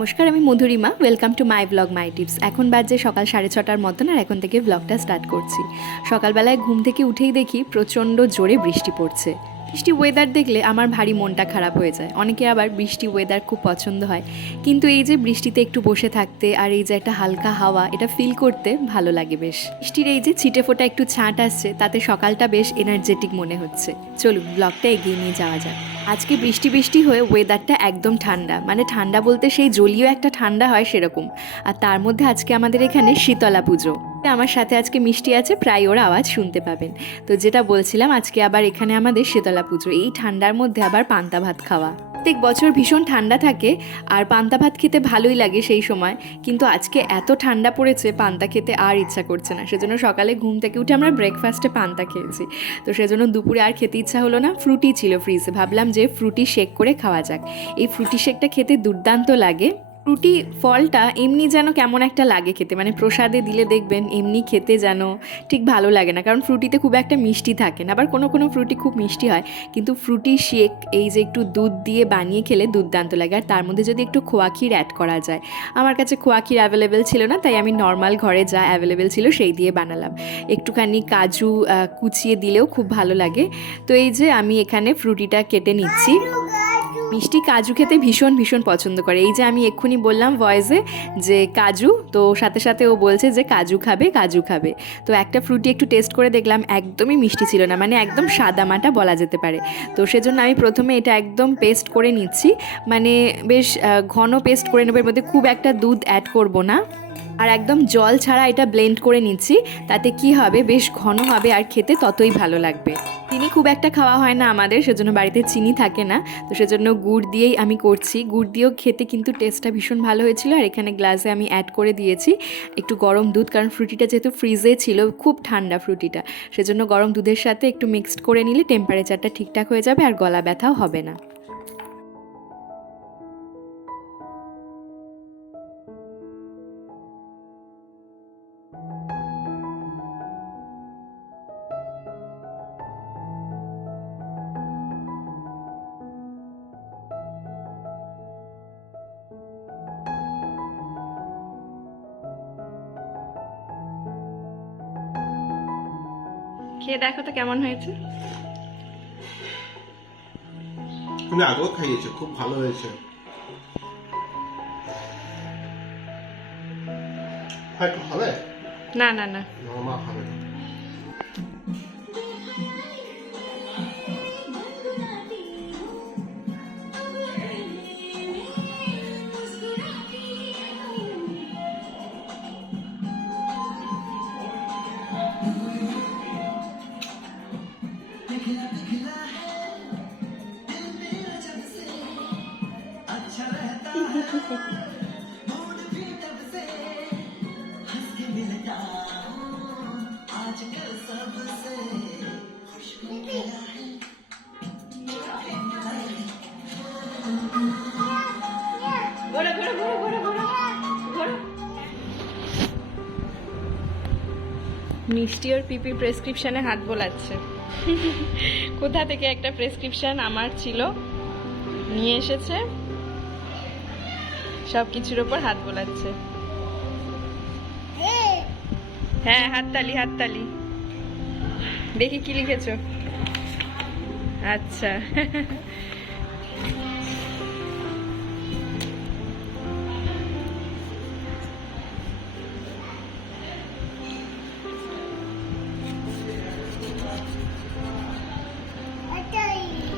নমস্কার, আমি Madhurima. Welcome to my blog my tips এখন বাজে সকাল সাড়ে ছটার মতন আর এখন থেকে ব্লগটা স্টার্ট করছি। সকালবেলায় ঘুম থেকে উঠেই দেখি প্রচণ্ড জোরে বৃষ্টি পড়ছে। বৃষ্টি ওয়েদার দেখলে আমার ভারী মনটা খারাপ হয়ে যায়। অনেকে আবার বৃষ্টি ওয়েদার খুব পছন্দ হয়। কিন্তু এই যে বৃষ্টিতে একটু বসে থাকতে আর এই যে একটা হালকা হাওয়া, এটা ফিল করতে ভালো লাগে বেশ। বৃষ্টির এই যে ছিটে ফোটা একটু ছাঁট আসছে, তাতে সকালটা বেশ এনার্জেটিক মনে হচ্ছে। চলুন ব্লগটা এগিয়ে নিয়ে যাওয়া যাক। আজকে বৃষ্টি বৃষ্টি হয়ে ওয়েদারটা একদম ঠান্ডা। মানে ঠান্ডা বলতে সেই জলীয় একটা ঠান্ডা হয় সেরকম। আর তার মধ্যে আজকে আমাদের এখানে শীতলা পুজো। আমার সাথে আজকে মিষ্টি আছে, প্রায় ওর আওয়াজ শুনতে পাবেন। তো যেটা বলছিলাম, আজকে আবার এখানে আমাদের শীতলা পুজো। এই ঠান্ডার মধ্যে আবার পান্তা ভাত খাওয়া। প্রত্যেক বছর ভীষণ ঠান্ডা থাকে, আর পান্তা ভাত খেতে ভালোই লাগে সেই সময়। কিন্তু আজকে এত ঠান্ডা পড়েছে, পান্তা খেতে আর ইচ্ছা করছে না। সেজন্য সকালে ঘুম থেকে উঠে আমরা ব্রেকফাস্টে পান্তা খেয়েছি। তো সেজন্য দুপুরে আর খেতে ইচ্ছা হলো না ফ্রুটি ছিল ফ্রিজে ভাবলাম যে ফ্রুটি শেক করে খাওয়া যাক। এই ফ্রুটি শেকটা খেতে দুর্দান্ত লাগে। ফ্রুটি ফলটা এমনি যেন কেমন একটা লাগে খেতে। মানে প্রসাদে দিলে দেখবেন এমনি খেতে যেন ঠিক ভালো লাগে না। কারণ ফ্রুটিতে খুব একটা মিষ্টি থাকে না। আবার কোনো কোনো ফ্রুটি খুব মিষ্টি হয়। কিন্তু ফ্রুটি শেক, এই যে একটু দুধ দিয়ে বানিয়ে খেলে দুর্দান্ত লাগে। আর তার মধ্যে যদি একটু খোয়া ক্ষীর অ্যাড করা যায়। আমার কাছে খোয়া ক্ষীর অ্যাভেলেবেল ছিল না, তাই আমি নর্মাল ঘরে যা অ্যাভেলেবেল ছিল সেই দিয়ে বানালাম। একটুখানি কাজু কুচিয়ে দিলেও খুব ভালো লাগে। তো এই যে আমি এখানে ফ্রুটিটা কেটে নিচ্ছি। মিষ্টি কাজু খেতে ভীষণ ভীষণ পছন্দ করে। এই যে আমি এক্ষুনি বললাম ভয়েসে যে কাজু, তো সাথে সাথে ও বলছে যে কাজু খাবে কাজু খাবে। তো একটা ফ্রুটি একটু টেস্ট করে দেখলাম, একদমই মিষ্টি ছিল না মানে একদম সাদা মাটা বলা যেতে পারে। তো সেজন্য আমি প্রথমে এটা একদম পেস্ট করে নিচ্ছি। মানে বেশ ঘন পেস্ট করে নেব, এর মধ্যে খুব একটা দুধ অ্যাড করব না। আর একদম জল ছাড়া এটা ব্লেন্ড করে নিচ্ছি, তাতে কি হবে, বেশ ঘন হবে আর খেতে ততই ভালো লাগবে। চিনি খুব একটা খাওয়া হয় না আমাদের, সেজন্য বাড়িতে চিনি থাকে না, তো সেজন্য গুড় দিয়েই আমি করছি। গুড় দিয়েও খেতে কিন্তু টেস্টটা ভীষণ ভালো হয়েছিল আর এখানে গ্লাসে আমি অ্যাড করে দিয়েছি। একটু গরম দুধ, কারণ ফ্রুটিটা যেহেতু ফ্রিজে ছিল, খুব ঠান্ডা ফ্রুটিটা সেজন্য গরম দুধের সাথে একটু মিক্সড করে নিলে টেম্পারেচারটা ঠিকঠাক হয়ে যাবে আর গলা ব্যথাও হবে না। খেয়ে দেখো তো কেমন হয়েছে। তুমি আগেও খাইয়েছো খুব ভালো হয়েছে। একটু হবে? না না না। না, মা খাবে না। মিষ্টি ওর পিপি প্রেসক্রিপশনে হাত বোলাচ্ছে। কোথা থেকে একটা প্রেসক্রিপশন আমার ছিল নিয়ে এসেছে। সব কিছুর ওপর হাত বোলাচ্ছে। হ্যাঁ হাততালি হাততালি। দেখি কি লিখেছো। আচ্ছা।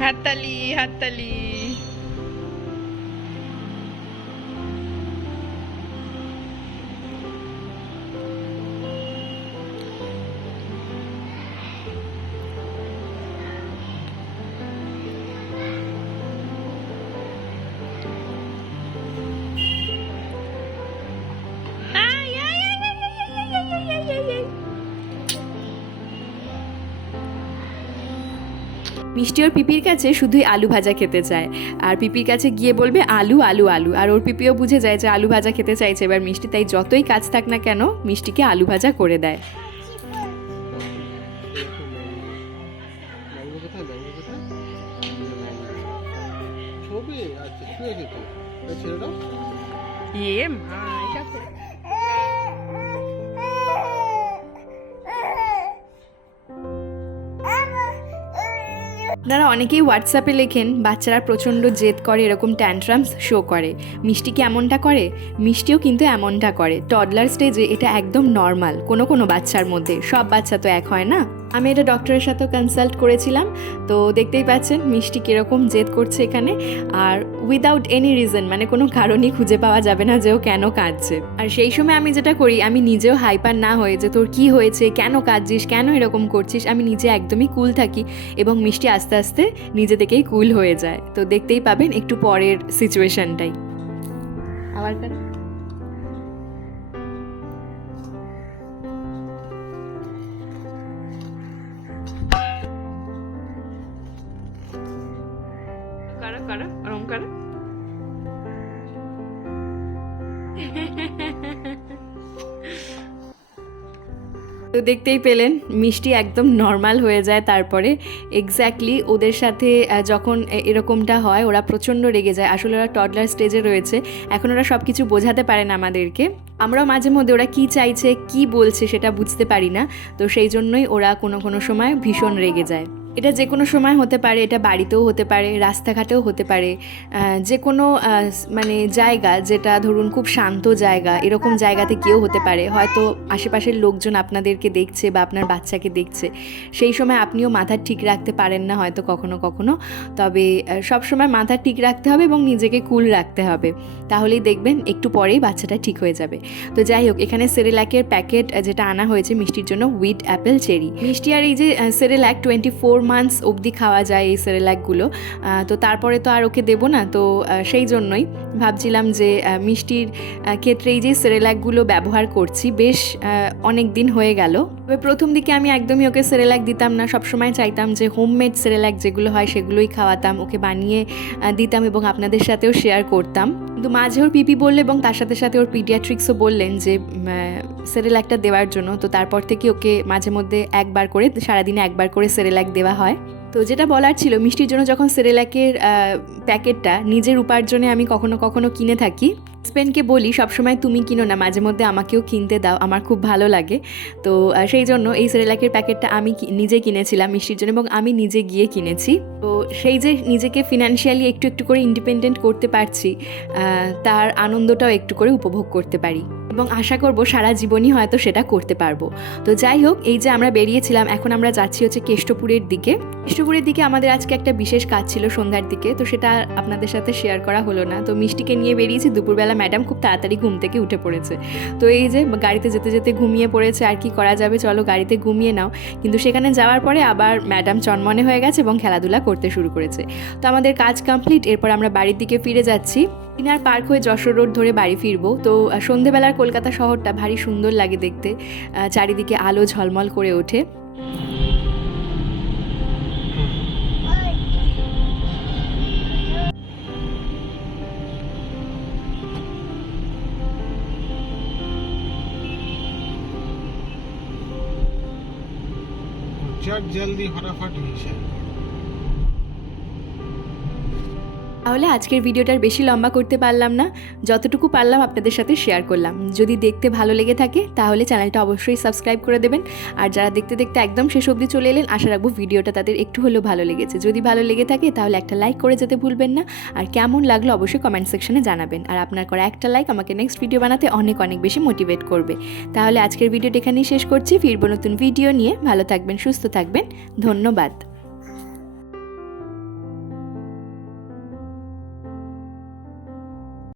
হাততালি হাততালি। মিষ্টি ওর পিপির কাছে শুধুই আলু ভাজা খেতে চায় আর পিপির কাছে গিয়ে বলবে আলু আলু আলু আর ওর পিপিও বুঝে যায় যে আলু ভাজা খেতে চাইছে এবার মিষ্টি তাই যতই কাজ থাক না কেন মিষ্টিকে আলু ভাজা করে দেয় ছবি আচ্ছা তো ছেড়ে ইয়ে মা আপনারা অনেকেই হোয়াটসঅ্যাপে লেখেন, বাচ্চারা প্রচণ্ড জেদ করে, এরকম ট্যান্ট্রামস শো করে। মিষ্টি কি এমনটা করে? মিষ্টিও কিন্তু এমনটা করে। টডলার স্টেজে এটা একদম নর্মাল কোনো কোনো বাচ্চার মধ্যে। সব বাচ্চা তো এক হয় না? আমি এটা ডক্টরের সাথেও কনসাল্ট করেছিলাম। তো দেখতেই পাচ্ছেন, মিষ্টি কীরকম জেদ করছে এখানে। আর উইদাউট এনি রিজন মানে কোনো কারণই খুঁজে পাওয়া যাবে না যে ও কেন কাঁদছে। আর সেই সময় আমি যেটা করি, আমি নিজেও হাইপার না হয়ে যে তোর কি হয়েছে, কেন কাঁদছিস, কেন এরকম করছিস, আমি নিজে একদমই কুল থাকি এবং মিষ্টি আস্তে আস্তে নিজে থেকেই কুল হয়ে যায়। তো দেখতেই পাবেন একটু পরের সিচুয়েশনটাই আবার তো দেখতেই পেলেন, মিষ্টি একদম নর্মাল হয়ে যায় তারপরে। এক্স্যাক্টলি ওদের সাথে যখন এরকমটা হয়, ওরা প্রচণ্ড রেগে যায়। আসলে ওরা টডলার স্টেজে রয়েছে। এখন ওরা সব কিছু বোঝাতে পারে না আমাদেরকে। আমরাও মাঝে মধ্যে ওরা কি চাইছে, কি বলছে সেটা বুঝতে পারি না। তো সেই জন্যই ওরা কোনো কোনো সময় ভীষণ রেগে যায়। এটা যে কোনো সময় হতে পারে, এটা বাড়িতেও হতে পারে, রাস্তাঘাটেও হতে পারে। যে কোনো মানে জায়গা যেটা ধরুন খুব শান্ত জায়গা, এরকম জায়গাতে কেউ হতে পারে। হয়তো আশেপাশের লোকজন আপনাদেরকে দেখছে বা আপনার বাচ্চাকে দেখছে। সেই সময় আপনিও মাথা ঠিক রাখতে পারেন না হয়তো কখনো কখনো। তবে সব সময় মাথা ঠিক রাখতে হবে এবং নিজেকে কুল রাখতে হবে। তাহলেই দেখবেন একটু পরেই বাচ্চাটা ঠিক হয়ে যাবে। তো যাই হোক, এখানে সেরেল্যাকের প্যাকেট যেটা আনা হয়েছে মিষ্টির জন্য উইট অ্যাপেল চেরি। মিষ্টি আর এই যে সেরেল্যাক টোয়েন্টি ফোর মান্থস অবধি খাওয়া যায় এই সেরেল্যাকগুলো তো তারপরে তো আর ওকে দেবো না, তো সেই জন্যই ভাবছিলাম যে মিষ্টির ক্ষেত্রে এই যে সেরেল্যাকগুলো ব্যবহার করছি, বেশ অনেক দিন হয়ে গেল। তবে প্রথম দিকে আমি একদমই ওকে সেরেল্যাক দিতাম না, সবসময় চাইতাম যে হোমমেড সেরেল্যাক যেগুলো হয় সেগুলোই খাওয়াতাম, ওকে বানিয়ে দিতাম এবং আপনাদের সাথেও শেয়ার করতাম। কিন্তু মাঝে ওর পিপি বললে এবং তার সাথে সাথে ওর পিডিয়াট্রিক্সও বললেন যে সেরেল্যাকটা দেওয়ার জন্য। তো তারপর থেকে ওকে মাঝে মধ্যে একবার করে, সারাদিনে একবার করে সেরেলাক দেওয়া হয়। তো যেটা বলার ছিল, মিষ্টির জন্য যখন সেরেলাকের প্যাকেটটা নিজের উপার্জনে আমি কখনো কখনো কিনে থাকি হাজব্যান্ডকে বলি, সবসময় তুমি কিনো না, মাঝে মধ্যে আমাকেও কিনতে দাও, আমার খুব ভালো লাগে। তো সেই জন্য এই সেরেলাকের প্যাকেটটা আমি নিজে কিনেছিলাম মিষ্টির জন্য এবং আমি নিজে গিয়ে কিনেছি। তো সেই যে নিজেকে ফিনান্সিয়ালি একটু একটু করে ইন্ডিপেন্ডেন্ট করতে পারছি তার আনন্দটাও একটু করে উপভোগ করতে পারি। এবং আশা করব সারা জীবনই হয়তো সেটা করতে পারব। তো যাই হোক, এই যে আমরা বেরিয়েছিলাম, এখন আমরা যাচ্ছি হচ্ছে কেষ্টপুরের দিকে। কেষ্টপুরের দিকে আমাদের আজকে একটা বিশেষ কাজ ছিল সন্ধ্যার দিকে, তো সেটা আপনাদের সাথে শেয়ার করা হলো না। তো মিষ্টিকে নিয়ে বেরিয়েছি, দুপুরবেলা ম্যাডাম খুব তাড়াতাড়ি ঘুম থেকে উঠে পড়েছে। তো এই যে গাড়িতে যেতে যেতে ঘুমিয়ে পড়েছে, আর কি করা যাবে? চলো গাড়িতে ঘুমিয়ে নাও। কিন্তু সেখানে যাওয়ার পরে আবার ম্যাডাম চনমনে হয়ে গেছে এবং খেলাধুলা করতে শুরু করেছে। তো আমাদের কাজ কমপ্লিট এরপর আমরা বাড়ির দিকে ফিরে যাচ্ছি। কিনার পার্ক হয়ে যশোর রোড ধরে বাড়ি ফিরবো তো আহ, সন্ধেবেলার কলকাতা শহরটা ভারী সুন্দর লাগে দেখতে আহ, চারিদিকে আলো ঝলমল করে ওঠে चट जल्दी फटाफट नीचे তাহলে আজকের ভিডিওটার বেশি লম্বা করতে পারলাম না। যতটুকু পারলাম আপনাদের সাথে শেয়ার করলাম। যদি দেখতে ভালো লেগে থাকে, তাহলে চ্যানেলটা অবশ্যই সাবস্ক্রাইব করে দেবেন। আর যারা দেখতে দেখতে একদম শেষ অবধি চলে এলেন, আশা রাখব ভিডিওটা তাদের একটু হলেও ভালো লেগেছে। যদি ভালো লেগে থাকে, তাহলে একটা লাইক করে যেতে ভুলবেন না। আর কেমন লাগল অবশ্যই কমেন্ট সেকশনে জানাবেন। আর আপনার করা একটা লাইক আমাকে নেক্সট ভিডিও বানাতে অনেক অনেক বেশি মোটিভেট করবে। তাহলে আজকের ভিডিওটা এখানেই শেষ করছি। ফিরবো নতুন ভিডিও নিয়ে। ভালো থাকবেন, সুস্থ থাকবেন। ধন্যবাদ।